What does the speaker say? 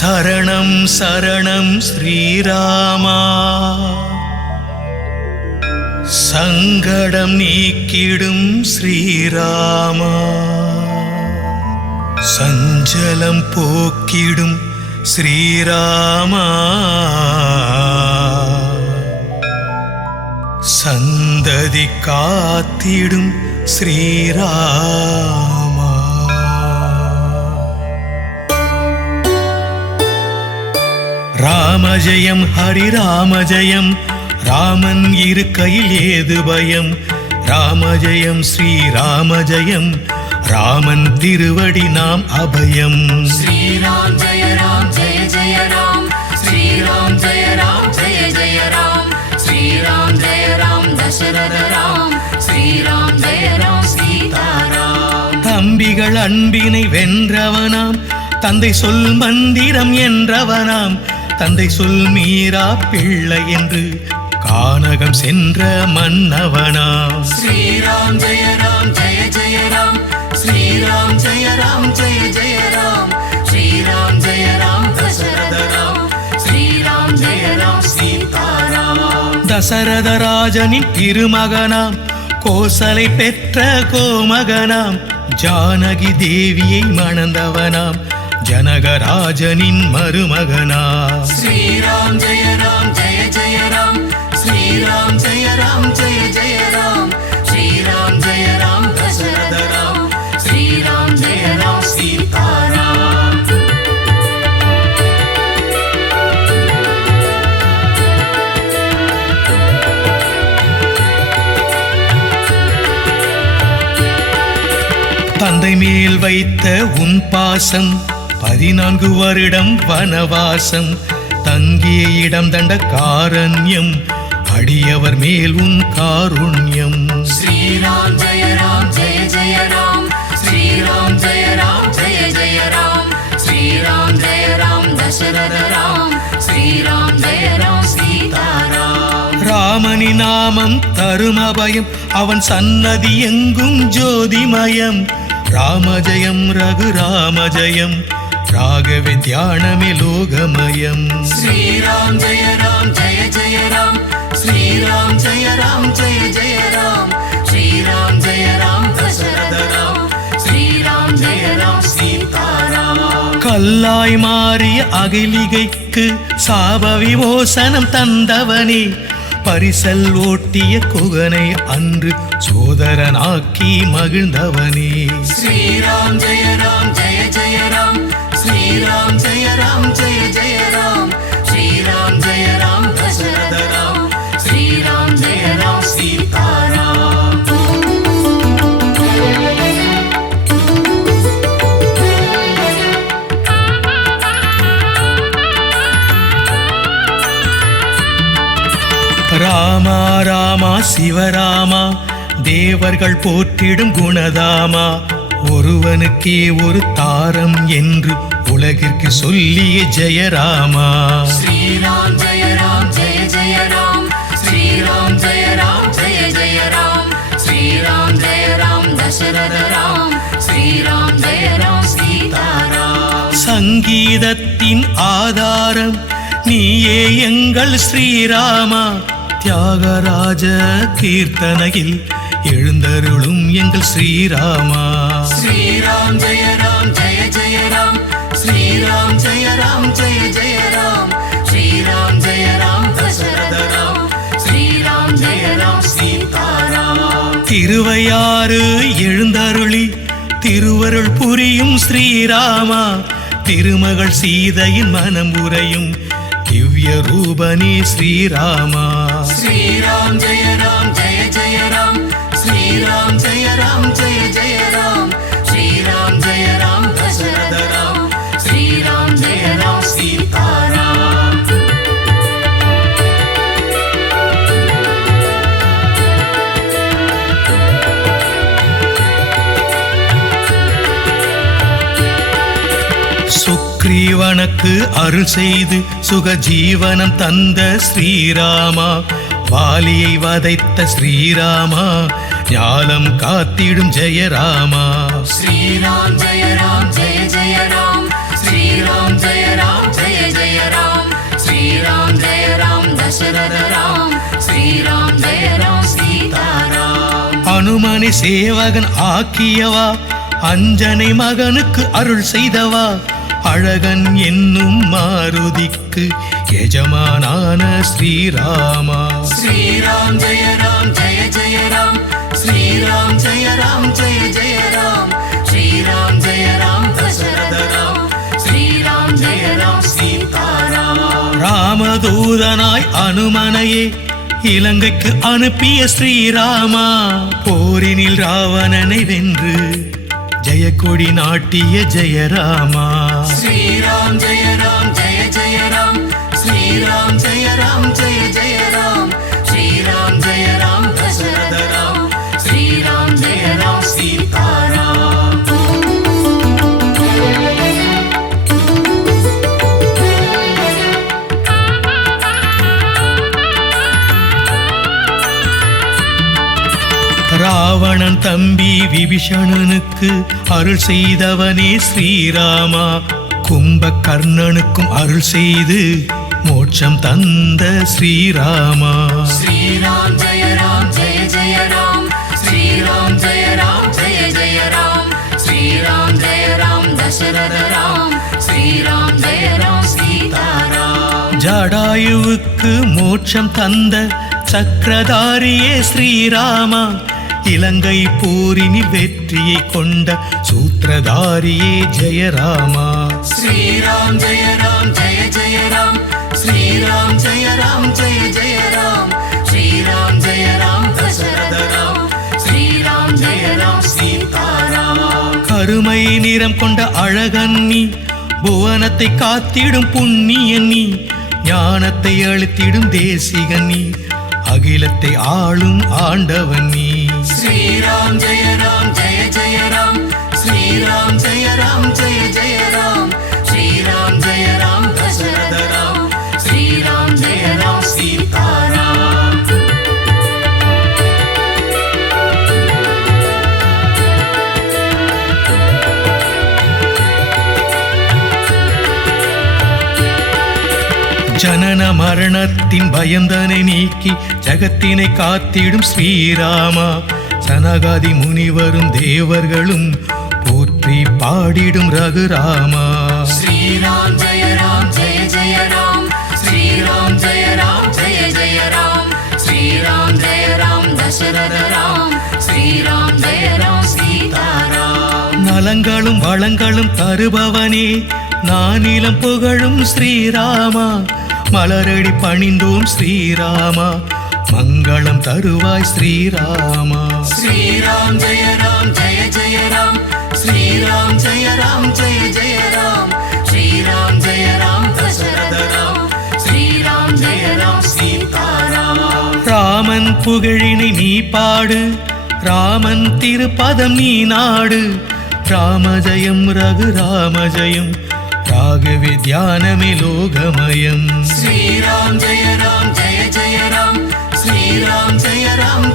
சரணம் சரணம் ஸ்ரீராமா, சங்கடம் நீக்கிடும் ஸ்ரீராமா, சஞ்சலம் போக்கிடும் ஸ்ரீராமா, சந்ததி காத்திடும் ஸ்ரீராமா. ராமஜயம் ஹரி ராமஜயம், ராமன் இருக்கையில் ஏது பயம். ராமஜயம் ஸ்ரீராமஜயம், ராமன் திருவடி நாம் அபயம். ஸ்ரீராம் ஜெய ராம் ஜெய ஜெய ராம், ஸ்ரீராம் ஜெய ராம் ஜெய ஜெய ராம், ஸ்ரீராம் ஜெய ராம் தசரத ராம், ஸ்ரீராம் ஜெய ராம் சீதாராம். தம்பிகள் அன்பினை வென்றவனாம், தந்தை சொல் மந்திரம் என்றவனாம், தந்தை சொல் மீரா பிள்ளை என்று கானகம் சென்ற மன்னவனாம். ஸ்ரீராம் ஜெய ராம் ஜெய ஜெய ராம், ஸ்ரீராம் ஜெய ராம் ஜெய ஜெய ராம், ஸ்ரீராம் ஜெய ராம் தசரத ராம், ஸ்ரீராம் ஜெய ராம் சீதாராம். தசரத ராஜனின் திருமகனாம், கோசலை பெற்ற கோமகனாம், ஜானகி தேவியை மணந்தவனாம், ஜனகராஜனின் மருமகனாம். ஸ்ரீராம் ஜெய ராம் ஜெய ஜெய ராம், ஸ்ரீராம் ஜெய ராம் ஜெய ஜெய ராம், ஸ்ரீராம் ஜெய ராம் தசரத ராம், ஸ்ரீராம் ஜெய ராம் சீதாராம். தந்தை மேல் வைத்த உன் பாசம், 14 வருடம் வனவாசம், தங்கிய இடம் தண்ட காரண்யம், அடியவர் மேல் உன் காருண்யம். ஸ்ரீராம் ஜெய ராம் ஜெய ஜெய ராம், ஸ்ரீராம் ஜெய ராம் ஜெய ஜெய ராம், ஸ்ரீராம் ஜெய ராம் தசரத ராம், ஸ்ரீராம் ஜெய ராம் சீதாராம். ராமனி நாமம் தரும் அபயம், அவன் சன்னதி எங்கும் ஜோதிமயம். ராமஜயம் ரகுராமஜயம், ராகவே தியானமே லோகமயம். ஸ்ரீராம் ஜெய ராம் ஜெய ஜெய ராம், ஸ்ரீராம் ஜெய ராம் ஜெய ஜெய ராம், ஸ்ரீராம் ஜெய ராம் தசரத ராம், ஸ்ரீராம் ஜெய ராம் சீதாராம். கல்லாய் மாறிய அகிலிகைக்கு சாப விமோசனம் தந்தவனே, பரிசல் ஓட்டிய குகனை அன்று சோதரனாக்கி மகிழ்ந்தவனே. ஸ்ரீராம் ஜெய ராம் ஜெய ஜெய ராம், ஸ்ரீராம் ஜெய ராம் ஜெய ஜெய ராம், ஸ்ரீராம் ஜெய ராம் தசரத ராம், ஸ்ரீராம் ஜெய ராம் சீதாராம். ராமா ராமா சிவராமா, தேவர்கள் போற்றிடும் குணதாமா, ஒருவனுக்கே ஒரு தாரம் என்று உலகிற்கு சொல்லிய ஜெயராமா. ஸ்ரீராம் ஜெய ராம் ஜெய ஜெய ராம், ஸ்ரீராம் ஜெய ராம் ஜெய ஜெய ராம், ஸ்ரீராம் ஜெய ராம் தசரத ராம், ஸ்ரீராம் ஜெய ராம் சீதாராம். சங்கீதத்தின் ஆதாரம் நீயே எங்கள் ஸ்ரீராமா, தியாகராஜ கீர்த்தனையில் எழுந்தருளும் எங்கள் ஸ்ரீராமா. ஸ்ரீராம் ஜெய ராம் ஜெய ஜெய ராம், ஸ்ரீராம் ஜெய ராம் ஜெய ஜெய ராம், ஸ்ரீராம் ஜெய ராம் தசரத ராம், ஸ்ரீராம் ஜெய ராம் சீதாராம். திருவையாறு எழுந்தருளி திருவருள் புரியும் ஸ்ரீராமா, திருமகள் சீதையின் மனம் உரையும் திவ்ய ரூபனே ஸ்ரீராமா. ஸ்ரீராம் ஜெய ராம் ஜெய ஜெய ராம், ஸ்ரீராம் ஜெய ராம் ஜெய ஜெய ராம், ஸ்ரீராம் ஜெய ராம் தசரத ராம், ஸ்ரீராம் ஜெய ராம் சீதாராம். சுக்ரீவனுக்கு அருள் செய்து சுகஜீவனம் தந்த ஸ்ரீராமா, வாலியை வதைத்த ஸ்ரீராமா, ஞானம் காத்திடும் ஜெயராமா. ஸ்ரீராம் ஜெய ராம் ஜெய ஜெய ராம், ஸ்ரீராம் ஜெய ராம் அனுமனை சேவகன் ஆக்கியவா, அஞ்சனை மகனுக்கு அருள் செய்தவா, அழகன் என்னும் மாருதிக்கு எஜமானான ஸ்ரீராமா. ஸ்ரீராம் ஜெய ராம் ஜெய ஜெய ராம், ஸ்ரீராம் ஜெய ராம் ஜெய ஜெய ராம், ஸ்ரீராம் ஜெய ராம் தசரத ராம், ஸ்ரீராம் ஜெய ராம் சீதாராம். ராமதூதனாய் அனுமனையே இலங்கைக்கு அனுப்பிய ஸ்ரீராமா, போரினில் ராவணனை வென்று ஜெயக்கொடி நாட்டிய ஜெயராமா. ஸ்ரீராம் ஜெய ராம் ஜெய ஜெய ராம், ஸ்ரீராம் ஜெய ராம் ஜெய ஜெய ராம், ஸ்ரீராம் ஜெய ராம் தசரத ராம், ஸ்ரீராம் ஜெய ராம் சீதாராம். ராவணன் தம்பி விபீஷணனுக்கு அருள் செய்தவனே ஸ்ரீராமா, கும்பகர்ணனுக்கும் அருள் செய்து மோட்சம் தந்த ஸ்ரீராமா. ஸ்ரீராம் ஜெய ராம் ஜெய ஜெய ராம், ஸ்ரீராம் ஜெய ராம் ஜெய ஜெய ராம், ஸ்ரீராம் ஜெய ராம் தசரத ராம், ஸ்ரீராம் ஜெய ராம் சீதாராம். ஜடாயுவுக்கு மோட்சம் தந்த சக்கரதாரியே ஸ்ரீராமா, இலங்கை போரினில் வெற்றியை கொண்ட சூத்திரதாரியே ஜெயராமா. ஸ்ரீராம் ஜெய ராம் ஜெய ஜெய ராம், ஸ்ரீராம் ஜெய ராம் ஜெய ஜெய ராம், ஸ்ரீராம் ஜெய ராம் தசரத ராம், ஸ்ரீராம் ஜெய ராம் சீதாராம். கருமை நிறம் கொண்ட அழகன் நீ, புவனத்தை காத்திடும் புண்ணியன் நீ, ஞானத்தை அளித்திடும் தேசிகன் நீ, அகிலத்தை ஆளும் ஆண்டவன் நீ. ஸ்ரீராம் ஜெய ராம் ஜெய ஜெய ராம், ஸ்ரீராம் ஜெய ராம் ஜெய ஜெய ராம், ஸ்ரீராம் ஜெய ராம் தசரத ராம், ஸ்ரீராம் ஜெய ராம் சீதாராம். ஜனன மரணத்தின் பயந்தனை நீக்கி ஜகத்தினை காத்திடும் ஸ்ரீராமா, சனகாதி முனிவரும் தேவர்களும் போற்றி பாடிடும் ரகுராமா. ஸ்ரீராம் ஜெய ராம் ஜெய ஜெய ராம், ஸ்ரீராம் ஜெய ராம் ஜெய ஜெய ராம், ஸ்ரீராம் ஜெய ராம் தசரத ராம், ஸ்ரீராம் ஜெய ராம் சீதாராம். நலங்களும் வளங்களும் தருபவனே, நானிலம் புகழும் ஸ்ரீராமா, மலரடி பணிந்தோம் ஸ்ரீராமா, மங்களம் தருவாய் ஸ்ரீராமா. ஸ்ரீராம் ஜெய ராம் ஜெய ஜெய ராம், ஸ்ரீராம் ஜெய ராம் ஜெய ஜெய ராம், ஸ்ரீராம் ஜெய ராம் தசரத ராம், ஸ்ரீராம் ஜெய ராம் சீதாராம். ராமன் புகழினை நீ பாடு, ராமன் திருப்பதம் நீ நாடு, ராமஜயம் ரகுராமஜயம், ராகவே தியானமே லோகமயம். ஸ்ரீராம் ஜெய ராம் ஜெய ஜெய ராம், ஸ்ரீராம் ஜெய ராம்